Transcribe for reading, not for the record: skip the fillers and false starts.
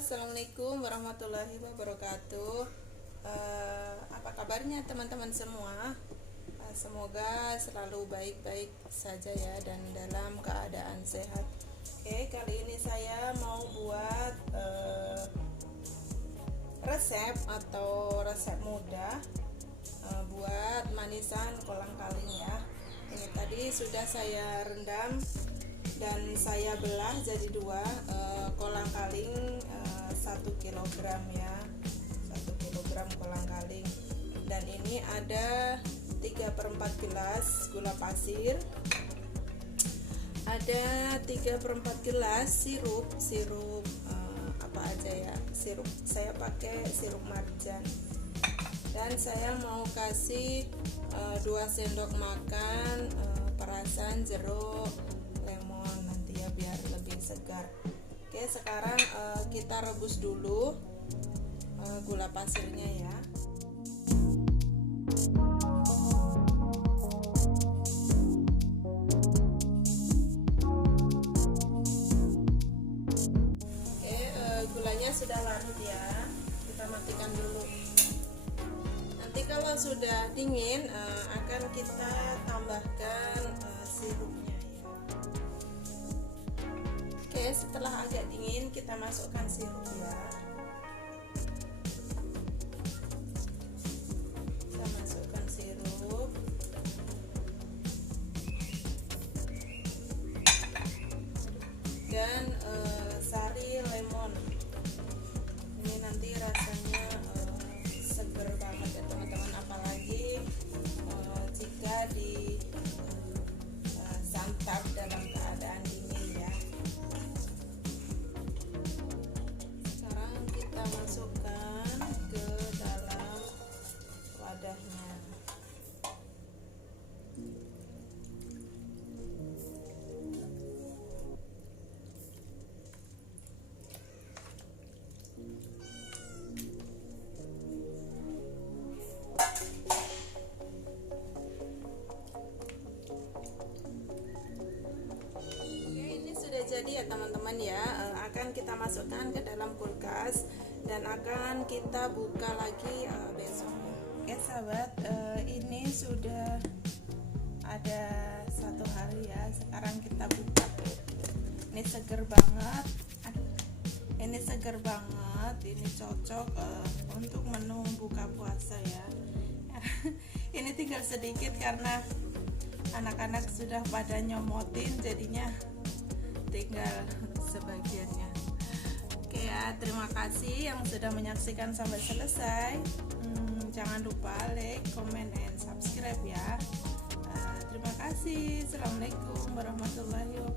Assalamualaikum warahmatullahi wabarakatuh. Apa kabarnya teman-teman semua? Semoga selalu baik-baik saja ya dan dalam keadaan sehat. Oke, kali ini saya mau buat resep mudah buat manisan kolang-kaling ya. Ini tadi sudah saya rendam dan saya belah jadi dua, kolang-kaling 1 kilogram ya, 1 kilogram kolang-kaling. Dan ini ada 3/4 gelas gula pasir, ada 3/4 gelas sirup apa aja ya, sirup saya pakai sirup marjan, dan saya mau kasih 2 sendok makan perasan jeruk lemon nanti ya biar lebih segar. Oke, sekarang kita rebus dulu gula pasirnya ya. Oke, gulanya sudah larut ya, kita matikan dulu. Nanti kalau sudah dingin akan kita tambahkan sirupnya ya. Oke, setelah agak dingin kita masukkan sirup ya. Kita masukkan sirup. Dan sari lemon. Ini nanti rasanya seger banget ya teman-teman, apalagi jika disantap dalam keadaan dingin ya. Sekarang kita masukkan ke dalam wadahnya. Jadi ya teman-teman ya, akan kita masukkan ke dalam kulkas dan akan kita buka lagi besok. Oke sahabat, ini sudah ada 1 hari ya, sekarang kita buka. Ini seger banget, ini cocok untuk menu buka puasa ya. Ini tinggal sedikit karena anak-anak sudah pada nyomotin, jadinya tinggal sebagiannya. Oke ya, terima kasih yang sudah menyaksikan sampai selesai. Jangan lupa like, comment, and subscribe ya. Terima kasih. Assalamualaikum warahmatullahi wabarakatuh.